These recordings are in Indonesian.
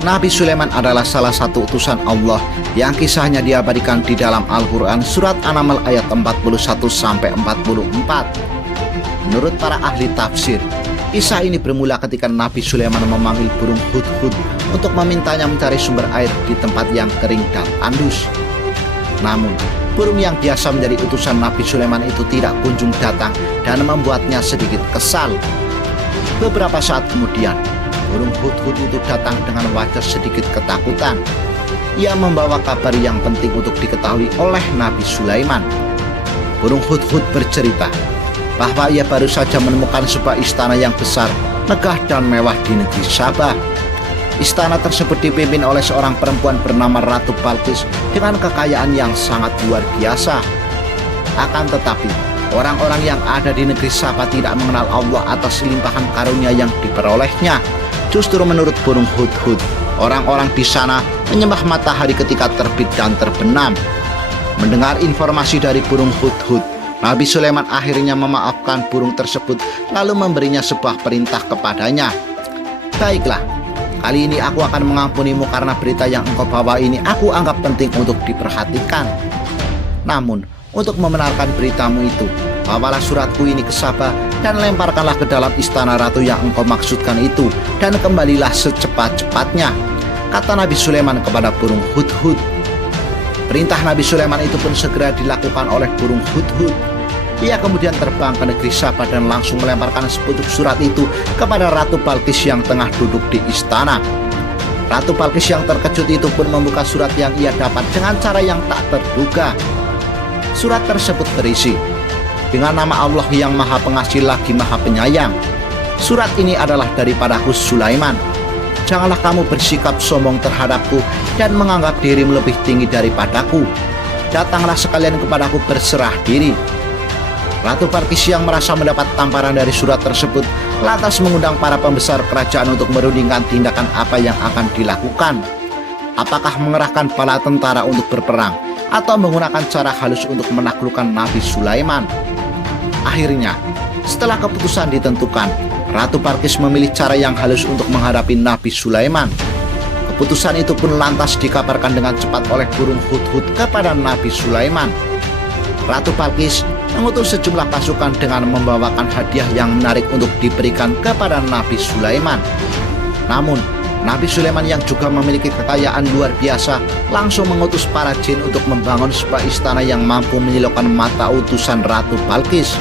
Nabi Sulaiman adalah salah satu utusan Allah yang kisahnya diabadikan di dalam Al-Quran surat An-Naml ayat 41-44. Menurut para ahli tafsir, kisah ini bermula ketika Nabi Sulaiman memanggil burung hudhud untuk memintanya mencari sumber air di tempat yang kering dan tandus. Namun, burung yang biasa menjadi utusan Nabi Sulaiman itu tidak kunjung datang dan membuatnya sedikit kesal. Beberapa saat kemudian, burung hudhud itu datang dengan wajah sedikit ketakutan. Ia membawa kabar yang penting untuk diketahui oleh Nabi Sulaiman. Burung hudhud bercerita bahwa ia baru saja menemukan sebuah istana yang besar, megah dan mewah di negeri Sabah. Istana tersebut dipimpin oleh seorang perempuan bernama Ratu Balqis dengan kekayaan yang sangat luar biasa. Akan tetapi, orang-orang yang ada di negeri Sabah tidak mengenal Allah atas limpahan karunia yang diperolehnya. Justru menurut burung hudhud, orang-orang di sana menyembah matahari ketika terbit dan terbenam. Mendengar informasi dari burung hudhud, Nabi Sulaiman akhirnya memaafkan burung tersebut lalu memberinya sebuah perintah kepadanya. Baiklah, kali ini aku akan mengampunimu karena berita yang engkau bawa ini aku anggap penting untuk diperhatikan. Namun, untuk membenarkan beritamu itu, bawalah suratku ini ke Sabah dan lemparkanlah ke dalam istana ratu yang engkau maksudkan itu, dan kembalilah secepat-cepatnya, kata Nabi Sulaiman kepada burung hudhud. Perintah Nabi Sulaiman itu pun segera dilakukan oleh burung hudhud. Ia kemudian terbang ke negeri Sabah dan langsung melemparkan sepucuk surat itu kepada Ratu Balqis yang tengah duduk di istana. Ratu Balqis yang terkejut itu pun membuka surat yang ia dapat dengan cara yang tak terduga. Surat tersebut berisi, dengan nama Allah yang Maha Pengasih lagi Maha Penyayang. Surat ini adalah daripadaku Sulaiman. Janganlah kamu bersikap sombong terhadapku dan menganggap dirimu lebih tinggi daripadaku. Datanglah sekalian kepadaku berserah diri. Ratu Balqis yang merasa mendapat tamparan dari surat tersebut lantas mengundang para pembesar kerajaan untuk merundingkan tindakan apa yang akan dilakukan. Apakah mengerahkan bala tentara untuk berperang atau menggunakan cara halus untuk menaklukkan Nabi Sulaiman? Akhirnya, setelah keputusan ditentukan, Ratu Balqis memilih cara yang halus untuk menghadapi Nabi Sulaiman. Keputusan itu pun lantas dikabarkan dengan cepat oleh burung hudhud kepada Nabi Sulaiman. Ratu Balqis mengutus sejumlah pasukan dengan membawakan hadiah yang menarik untuk diberikan kepada Nabi Sulaiman. Namun, Nabi Sulaiman yang juga memiliki kekayaan luar biasa langsung mengutus para jin untuk membangun sebuah istana yang mampu menyilaukan mata utusan Ratu Balqis.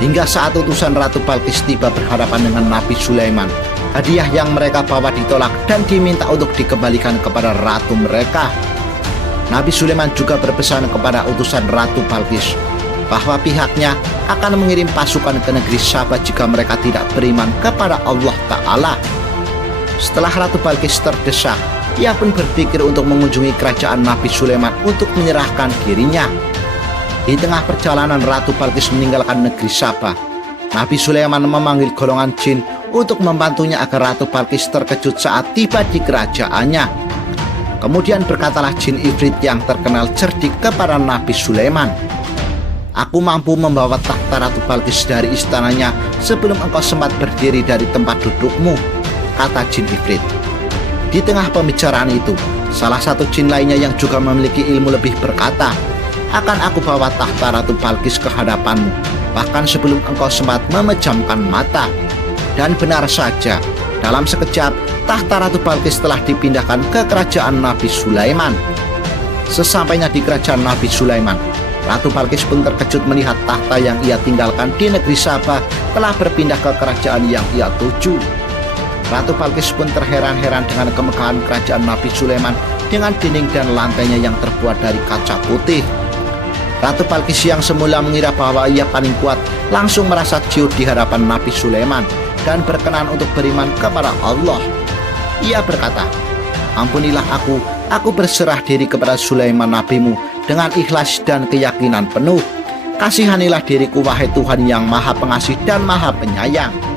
Hingga saat utusan Ratu Balqis tiba berhadapan dengan Nabi Sulaiman, hadiah yang mereka bawa ditolak dan diminta untuk dikembalikan kepada ratu mereka. Nabi Sulaiman juga berpesan kepada utusan Ratu Balqis bahwa pihaknya akan mengirim pasukan ke negeri Sabah jika mereka tidak beriman kepada Allah Ta'ala. Setelah Ratu Balqis terdesak, ia pun berpikir untuk mengunjungi kerajaan Nabi Sulaiman untuk menyerahkan dirinya. Di tengah perjalanan Ratu Balqis meninggalkan negeri Sabah, Nabi Sulaiman memanggil golongan jin untuk membantunya agar Ratu Balqis terkejut saat tiba di kerajaannya. Kemudian berkatalah jin Ifrit yang terkenal cerdik kepada Nabi Sulaiman, "Aku mampu membawa takhta Ratu Balqis dari istananya sebelum engkau sempat berdiri dari tempat dudukmu," kata jin Ifrit. Di tengah pembicaraan itu, salah satu jin lainnya yang juga memiliki ilmu lebih berkata, "Akan aku bawa takhta Ratu Balqis ke hadapanmu, bahkan sebelum engkau sempat memejamkan mata." Dan benar saja, dalam sekejap, takhta Ratu Balqis telah dipindahkan ke kerajaan Nabi Sulaiman. Sesampainya di kerajaan Nabi Sulaiman, Ratu Balqis pun terkejut melihat takhta yang ia tinggalkan di negeri Sabah telah berpindah ke kerajaan yang ia tuju. Ratu Balqis pun terheran-heran dengan kemegahan kerajaan Nabi Sulaiman dengan dinding dan lantainya yang terbuat dari kaca putih. Ratu Balqis yang semula mengira bahwa ia paling kuat langsung merasa ciut di hadapan Nabi Sulaiman dan berkenan untuk beriman kepada Allah. Ia berkata, "Ampunilah aku berserah diri kepada Sulaiman nabimu dengan ikhlas dan keyakinan penuh. Kasihanilah diriku wahai Tuhan yang Maha Pengasih dan Maha Penyayang."